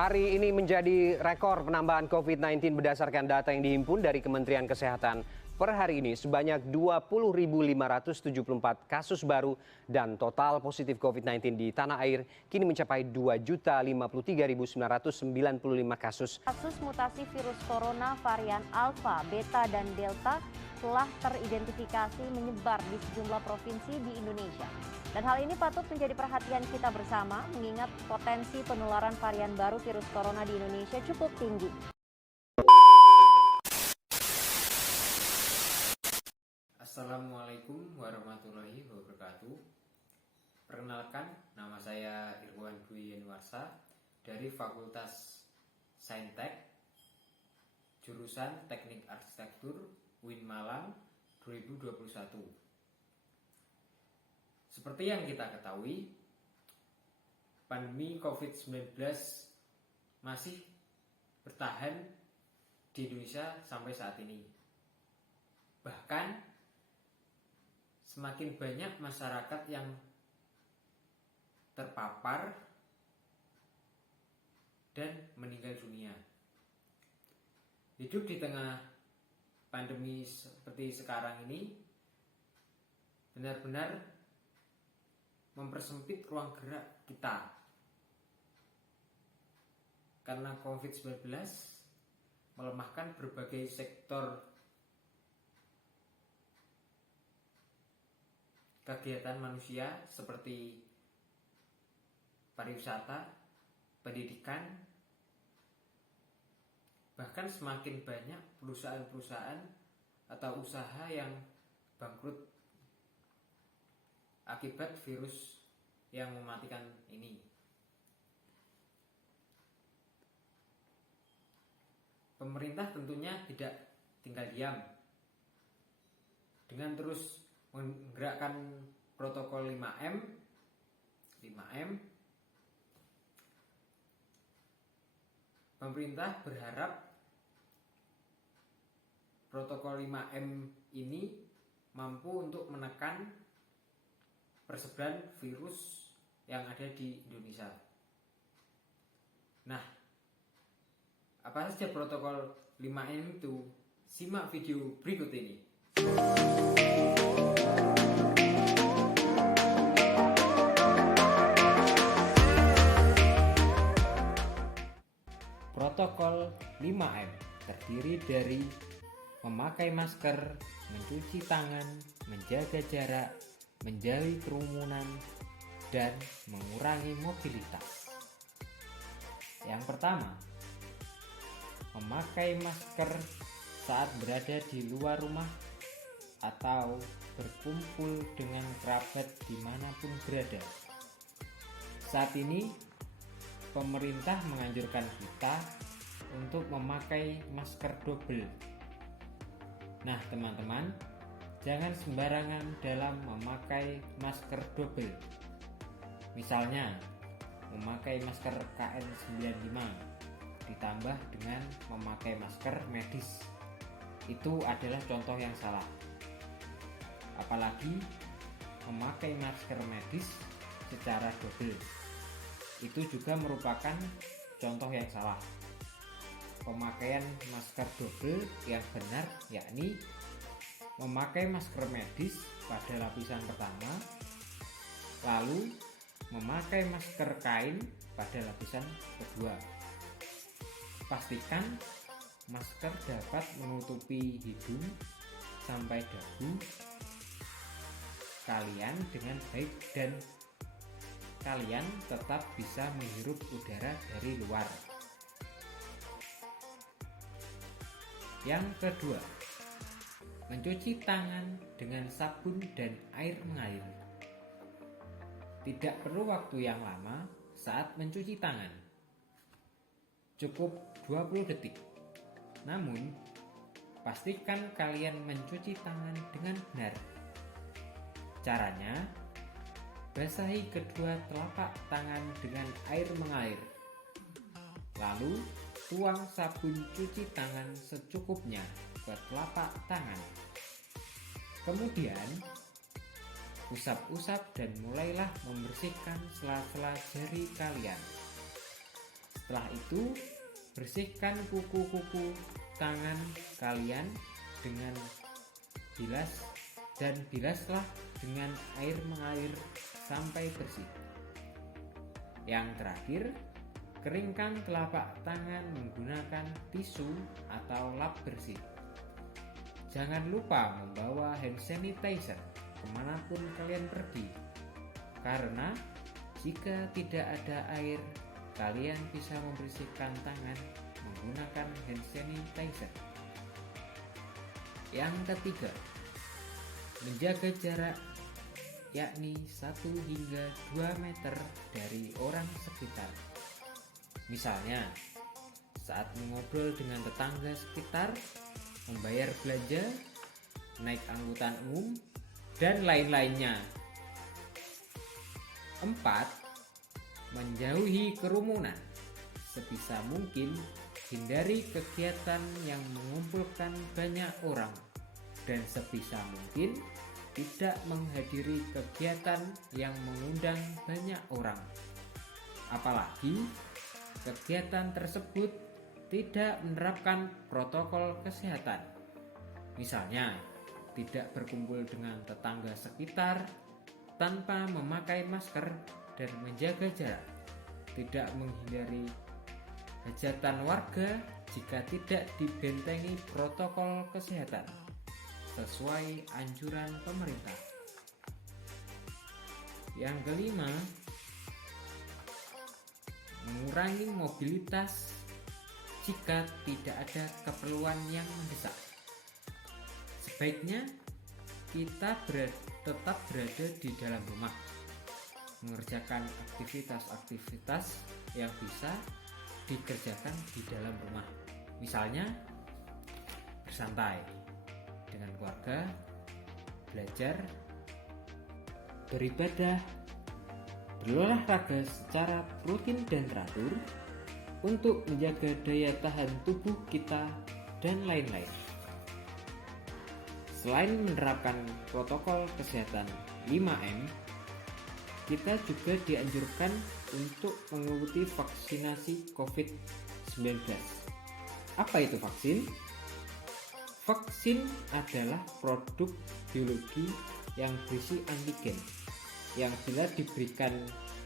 Hari ini menjadi rekor penambahan COVID-19 berdasarkan data yang dihimpun dari Kementerian Kesehatan. Per hari ini sebanyak 20.574 kasus baru dan total positif COVID-19 di tanah air kini mencapai 2.053.995 kasus. Kasus mutasi virus corona varian Alpha, Beta, dan Delta telah teridentifikasi menyebar di sejumlah provinsi di Indonesia. Dan hal ini patut menjadi perhatian kita bersama mengingat potensi penularan varian baru virus corona di Indonesia cukup tinggi. Assalamualaikum warahmatullahi wabarakatuh. Perkenalkan, nama saya Irwan Dwi Yanwarsa dari Fakultas Saintek, jurusan Teknik Arsitektur UIN Malang 2021. Seperti yang kita ketahui, pandemi COVID-19 masih bertahan di Indonesia sampai saat ini. Bahkan semakin banyak masyarakat yang terpapar dan meninggal dunia. Hidup di tengah pandemi seperti sekarang ini benar-benar mempersempit ruang gerak kita. Karena COVID-19 melemahkan berbagai sektor kegiatan manusia seperti pariwisata, pendidikan, bahkan semakin banyak perusahaan-perusahaan atau usaha yang bangkrut akibat virus yang mematikan ini. Pemerintah tentunya tidak tinggal diam dengan terus menggerakkan protokol 5M. Pemerintah berharap protokol 5M ini mampu untuk menekan persebaran virus yang ada di Indonesia. Nah, apa saja protokol 5M itu? Simak video berikut ini. Protokol 5M terdiri dari memakai masker, mencuci tangan, menjaga jarak, menjauhi kerumunan, dan mengurangi mobilitas. Yang pertama, memakai masker saat berada di luar rumah atau berkumpul dengan kerabat dimanapun berada. Saat ini, pemerintah menganjurkan kita untuk memakai masker double. Nah, teman-teman, jangan sembarangan dalam memakai masker double. Misalnya, memakai masker KN95 ditambah dengan memakai masker medis. Itu adalah contoh yang salah. Apalagi memakai masker medis secara double. Itu juga merupakan contoh yang salah. Pemakaian masker double yang benar yakni memakai masker medis pada lapisan pertama, lalu memakai masker kain pada lapisan kedua. Pastikan masker dapat menutupi hidung sampai dagu kalian dengan baik dan kalian tetap bisa menghirup udara dari luar. Yang kedua, mencuci tangan dengan sabun dan air mengalir. Tidak perlu waktu yang lama saat mencuci tangan. Cukup 20 detik. Namun, pastikan kalian mencuci tangan dengan benar. Caranya, basahi kedua telapak tangan dengan air mengalir. Lalu, tuang sabun cuci tangan secukupnya ke telapak tangan. Kemudian, usap-usap dan mulailah membersihkan sela-sela jari kalian. Setelah itu, bersihkan kuku-kuku tangan kalian dengan bilas dan bilaslah dengan air mengalir sampai bersih. Yang terakhir, keringkan telapak tangan menggunakan tisu atau lap bersih. Jangan lupa membawa hand sanitizer kemanapun kalian pergi, karena jika tidak ada air, kalian bisa membersihkan tangan menggunakan hand sanitizer. Yang ketiga, menjaga jarak, yakni 1 hingga 2 meter dari orang sekitar. Misalnya, saat mengobrol dengan tetangga sekitar, membayar belanja, naik angkutan umum, dan lain-lainnya. 4. Menjauhi kerumunan. Sebisa mungkin hindari kegiatan yang mengumpulkan banyak orang, dan sebisa mungkin tidak menghadiri kegiatan yang mengundang banyak orang. Apalagi kegiatan tersebut tidak menerapkan protokol kesehatan. Misalnya, tidak berkumpul dengan tetangga sekitar tanpa memakai masker dan menjaga jarak, tidak menghindari hajatan warga jika tidak dibentengi protokol kesehatan sesuai anjuran pemerintah. Yang kelima, mengurangi mobilitas jika tidak ada keperluan yang mendesak. Sebaiknya kita tetap berada di dalam rumah, mengerjakan aktivitas-aktivitas yang bisa dikerjakan di dalam rumah. Misalnya bersantai dengan keluarga, belajar, beribadah, berolahraga secara rutin dan teratur untuk menjaga daya tahan tubuh kita, dan lain-lain. Selain menerapkan protokol kesehatan 5M, kita juga dianjurkan untuk mengikuti vaksinasi COVID-19. Apa itu vaksin? Vaksin adalah produk biologi yang berisi antigen yang bila diberikan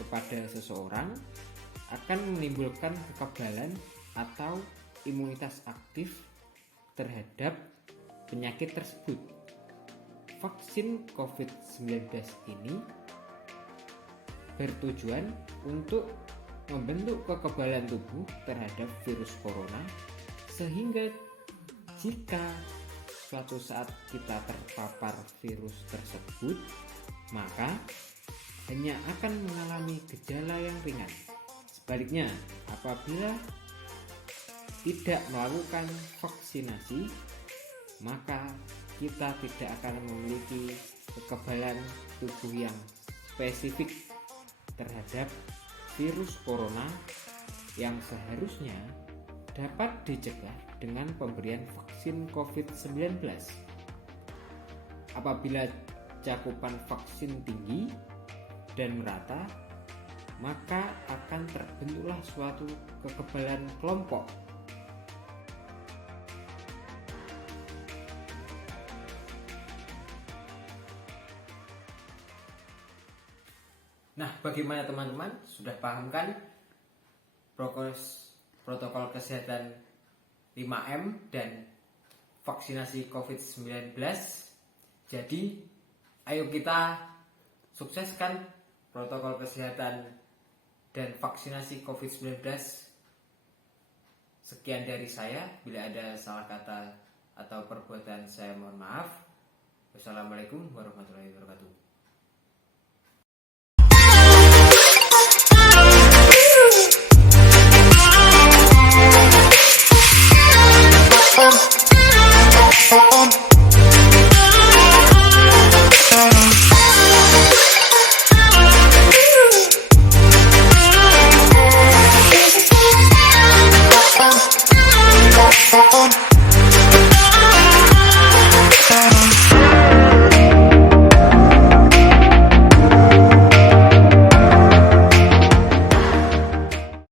kepada seseorang akan menimbulkan kekebalan atau imunitas aktif terhadap penyakit tersebut. Vaksin COVID-19 ini bertujuan untuk membentuk kekebalan tubuh terhadap virus corona, sehingga jika suatu saat kita terpapar virus tersebut, maka hanya akan mengalami gejala yang ringan. Sebaliknya, apabila tidak melakukan vaksinasi, maka kita tidak akan memiliki kekebalan tubuh yang spesifik terhadap virus corona yang seharusnya dapat dicegah dengan pemberian vaksin COVID-19. Apabila cakupan vaksin tinggi dan merata, maka akan terbentuklah suatu kekebalan kelompok. Nah, bagaimana teman-teman? Sudah paham kan protokol kesehatan 5M dan vaksinasi COVID-19? Jadi, ayo kita sukseskan protokol kesehatan dan vaksinasi COVID-19. Sekian dari saya. Bila ada salah kata atau perbuatan, saya mohon maaf. Wassalamualaikum warahmatullahi wabarakatuh.